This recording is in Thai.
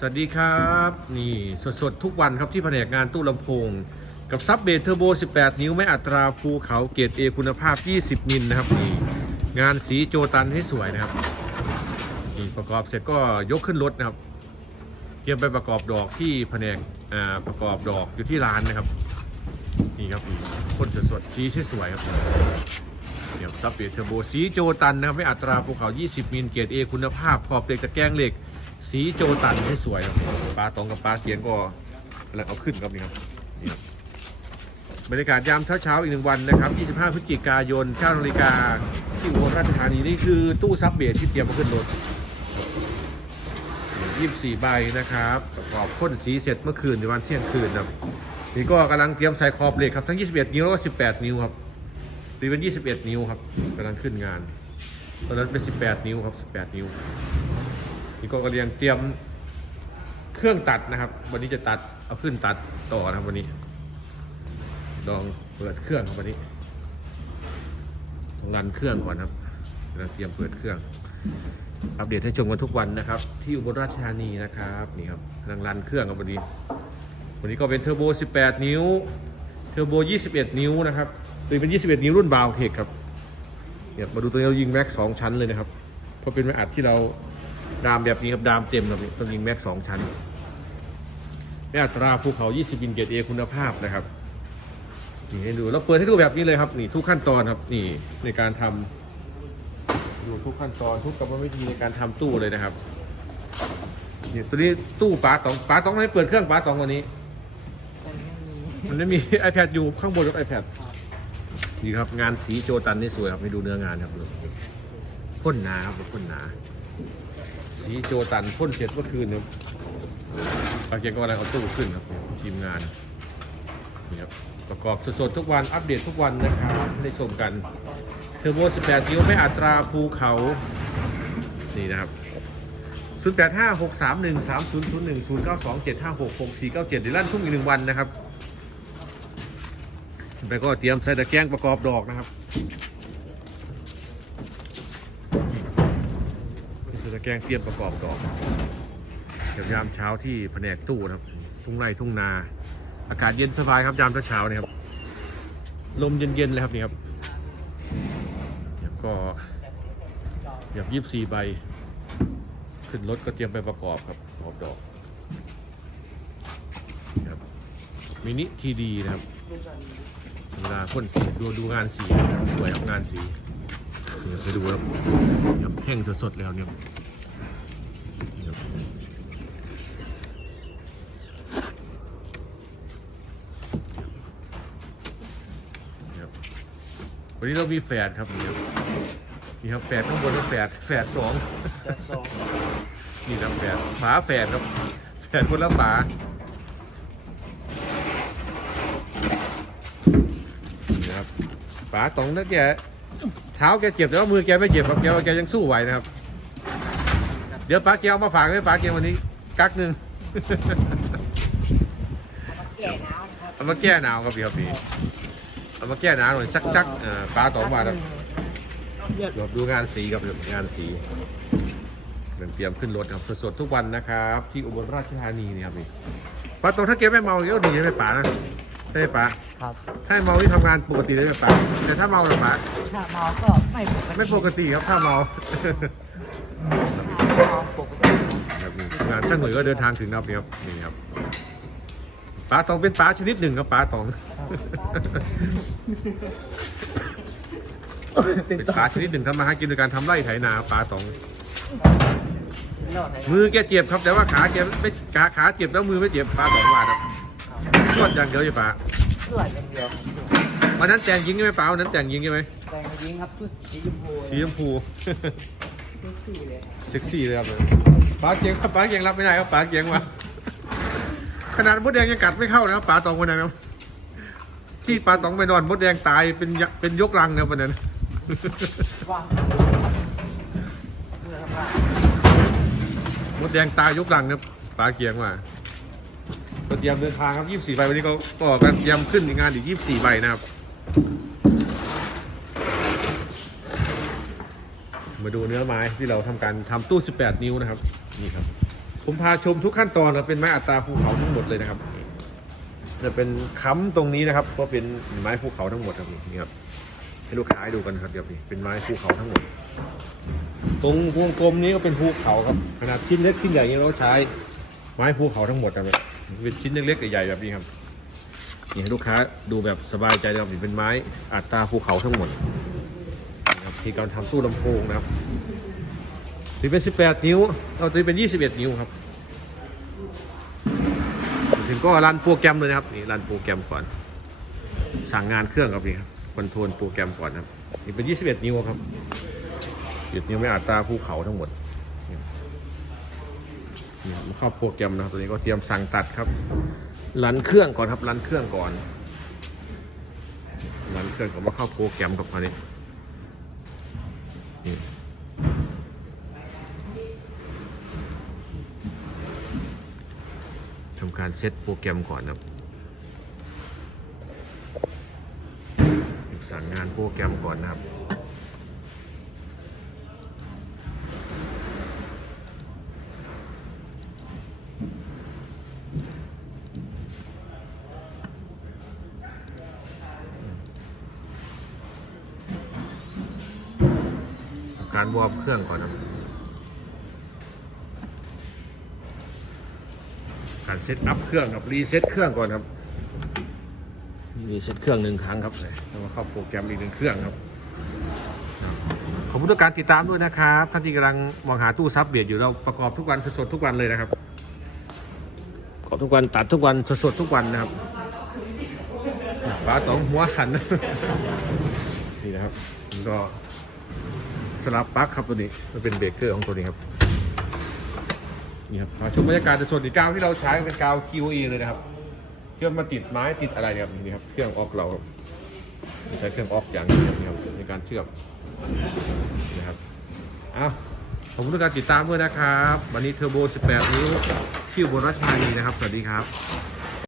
สวัสดีครับ นี่สดๆ ทุกวันครับที่แผนกงานตู้ลำโพง กับซับเบสเทอร์โบ 18 นิ้วไม่อัตราภูเขาเกรด A คุณภาพ 20 มิลนะครับนี่งานสีโจตันให้สวยนะครับนี่ประกอบเสร็จก็ยกขึ้นรถนะครับเตรียมไปประกอบดอกที่แผนกอ่าประกอบดอกอยู่ที่ร้านนะครับนี่ครับนี่คนสดๆสีที่สวยครับเดี๋ยวซับเบสเทอร์โบสีโจตันนะครับไม่อัตราภูเขา 20 มิลเกรด A คุณภาพขอบเหล็กตะแกรงเหล็ก สีโจตันให้สวยครับปลาตองกับปลาเกียงก็กำลังเอาขึ้นครับนี่ครับบรรยากาศยามเช้าๆอีกหนึ่งวันนะครับ 25 พฤศจิกายน9นาฬิกาที่อุบลราชธานีนี่คือตู้ซับเบสที่เตรียมมาขึ้นรถ 24 ใบนะครับประกอบพ่นสีเสร็จเมื่อคืนในวันเที่ยงคืนครับนี่ก็กำลังเตรียมใส่ขอบเหล็กครับทั้ง 21 นิ้วแล้วก็18 นิ้วครับตีเป็น 21 นิ้วครับกำลังขึ้นงานตอนนั้นเป็น 18 นิ้วครับ 18 นิ้ว นี่ก็กำลังเตรียมเครื่องตัดนะครับ วันนี้จะตัดเอาขึ้นตัดต่อนะครับวันนี้ ลองเปิดเครื่องครับวันนี้ต้องรันเครื่องก่อนครับกำลังเตรียมเปิดเครื่อง อัปเดตให้ชมกันทุกวันนะครับ ที่อุบลราชธานีนะครับนี่ครับกำลังรันเครื่องครับวันนี้วันนี้ก็เป็นเทอร์โบ 18 นิ้ว เทอร์โบ 21 นิ้วนะครับหรือเป็น 21 นิ้วรุ่นบาวเทคครับเนี่ยมาดูตัวนี้เรายิงแม็กสองชั้นเลยนะครับ เพราะเป็นแม่อัดที่เรา ดามแบบนี้ครับดามเต็มครับนี่ต้องยิงแม็กสองชั้นแม่อัตราภูเขา 20บินเกตเอคุณภาพนะครับนี่ให้ดูเราเปิดให้ดูแบบนี้เลยครับนี่ทุกขั้นตอนครับนี่ในการทำดูทุกขั้นตอนทุกกรรมวิธีในการทำตู้เลยนะครับนี่ตัวนี้ตู้ปาตองปาตองไม่เปิดเครื่องปาตองวันนี้ มันไม่มี iPad อยู่ข้างบนกับ iPad นี่ครับงานสีโจตันนี่สวยครับให้ดูเนื้องานครับดูพ่นหนาครับพ่นหนา สีโจตันพ่นเสร็จเมื่อคืนครับปาเกียงก็กำลังเอาตู้ขึ้นครับทีมงานนี่ครับประกอบสดๆทุกวันอัปเดตทุกวันนะครับให้ได้ชมกันเทอร์โบ 18 นิ้วไม่อัตราภูเขา นี่นะครับ 0 8 5 6 3 1 3 0 0 1 0 9 2 7 5 6 6 4 9 7เดี๋ยวลั่นทุ่งอีกหนึ่งวันนะครับ แล้วก็เตรียมใส่ตะแกรงประกอบดอกนะครับ นี่คือตะแกร งเตรียมประกอบดอกเดี๋ยวยามเช้าที่แผนกตู้นะครับ ทุ่งไร่ทุ่งนา อากาศเย็นสบายครับยามเช้าเนี่ยครับ ลมเย็นๆเลยครับนี่ครับแล้วก็แบบยี่สี่ใบ ขึ้นรถก็เตรียมไปประกอบครับประกอบดอกครับมินิทีดีนะครับเวลาพ่นสีดูดูงานสีสวยครับงานสีนี่ครับไปดูแล้วครับแห้งสดๆแล้วเนี่ยนี่ครับนี่ครับ วันนี้เรามีแฝดครับนี่ครับนี่ครับแฝดข้างบนก็แฝดแฝดสองแต่สองนี่นะแฝดฝาแฝดครับแฝดคนละฝานี่ครับฝาตรงนั้นแกเท้าแกเจ็บแต่ว่ามือแกไม่เจ็บครับแกว่าแกยังสู้ไหวนะครับ เดี๋ยวป้าแกเอามาฝากไว้ป้าแกวันนี้กักหนึ่งแก่น้ำครับเอามาแก้หนาวครับพี่ครับพี่ เอามาแก้หนาวหน่อยสักจักเอ่อป้าตองมาครับเลือดเดี๋ยวดูงานสีครับเดี๋ยวงานสีเตรียมขึ้นรถครับสดๆทุกวันนะครับ ที่อุบลราชธานีเนี่ยครับพี่ป้าตรงถ้าเก็บไม่เมาเยอะดีใช่ไหมป๋านะใช่ไหมป๋าครับถ้าเมาที่ทำงานปกติได้ไหมป๋าแต่ถ้าเมาหรือป๋าถ้าเมาก็ไม่ปกติไม่ปกติครับถ้าเมาถ้าเมาปกติครับนี่งานช่างหน่วยก็เดินทางถึงนะครับนี่ครับ นี่ครับป๋าตองเป็นป๋าชนิดหนึ่งครับป๋าตอง เป็นป๋าชนิดหนึ่งทำมาหากินโดยการทำไร่ไถนาป๋าตองรอดไหมมือแกเจ็บครับ แต่ว่าขาแกไม่ขาขาเจ็บแล้วมือไม่เจ็บปลาสองบาทครับนวดอย่างเดียวใช่ปะเลือดอย่างเดียวครับวันนั้นแต่งยิงใช่ไหมปลาวันนั้นแต่งยิงใช่ไหมแต่งยิงครับชุดสีชมพูสีชมพูชุดสีเลยเซ็กซี่เลยครับปลาเกียงครับปลาเกียงรับไม่ได้ครับปลาเกียงว่ะ ขนาดมดแดงยังกัดไม่เข้านะครับปลาตองวันนั้นครับที่ปลาตองไปนอนมดแดงตายเป็นยะเป็นยกรังนะวันนั้นว่างเดครับมดแดงตายยกรังนะปลาเกียงว่ะก็เตรียมเดินทางครับ 24ใบวันนี้ก็ก็กันเตรียมขึ้นงานอีก 24ใบนะครับ มาดูเนื้อไม้ที่เราทำการทำตู้ 18 นิ้วนะครับ นี่ครับ ผมพาชมทุกขั้นตอนนะเป็นไม้อัตราภูเขาทั้งหมดเลยนะครับจะเป็นค้ำตรงนี้นะครับ ก็เป็นไม้ภูเขาทั้งหมดครับนี่ครับให้ลูกค้าดูกันครับเดี๋ยวนี้เป็นไม้ภูเขาทั้งหมด ตรงวงกลมนี้ก็เป็นภูเขาครับขนาดชิ้นเล็กชิ้นใหญ่เนี่ยเราใช้ไม้ภูเขาทั้งหมดครับเป็นชิ้นเล็กๆใหญ่ๆแบบนี้ครับนี่ให้ลูกค้าดูแบบสบายใจนะครับนี่เป็นไม้อัตราภูเขาทั้งหมดนะครับที่การทำสู้ลำโพงนะครับ นี่เป็น 18 นิ้ว เอาตัวนี้เป็น 21 นิ้วครับถึงก็รันโปรแกรมเลยนะครับนี่รันโปรแกรมก่อน สั่งงานเครื่องครับนี่ครับคอนโทรลโปรแกรมก่อนครับนี่เป็น 21 นิ้วครับหยุดนิ้วไม่อัตาภูเขาทั้งหมดนี่ครับเข้าโปรแกรมนะครับตัวนี้ก็เตรียมสั่งตัดครับรันเครื่องก่อนครับรันเครื่องก่อนรันเครื่องก่อนมาเข้าโปรแกรมครับอันนี้ การเซตโปรแกรมก่อนนะครับสั่งงานโปรแกรมก่อนนะครับการวอร์มเครื่องก่อนนะครับ การเซตอัพเครื่องครับรีเซ็ตเครื่องก่อนครับรีเซ็ตเครื่องหนึ่งครั้งครับแล้วก็เข้าโปรแกรมอีกหนึ่งเครื่องครับขอบคุณทุกการติดตามด้วยนะครับท่านที่กำลังมองหาตู้ซับเบียดอยู่เราประกอบทุกวันสดๆทุกวันเลยนะครับประกอบทุกวันตัดทุกวันสดๆทุกวันนะครับป้าตองหัวสันนี่นะครับมันก็สลับปลั๊กครับตัวนี้มันเป็นเบรกเกอร์ของตัวนี้ครับ นี่ครับมาชมบรรยากาศส่วนอีกกาวที่เราใช้เป็นกาว QE เลยนะครับเครื่องมาติดไม้ติดอะไรครับนี่ครับเครื่องออกเราใช้เครื่องออกอย่างนี้ครับในการเชื่อมนะครับอ้าวขอบคุณทุกการติดตามด้วยนะครับ วันนี้เทอร์โบ 18 นิ้วที่อุบลราชธานีนะครับ สวัสดีครับ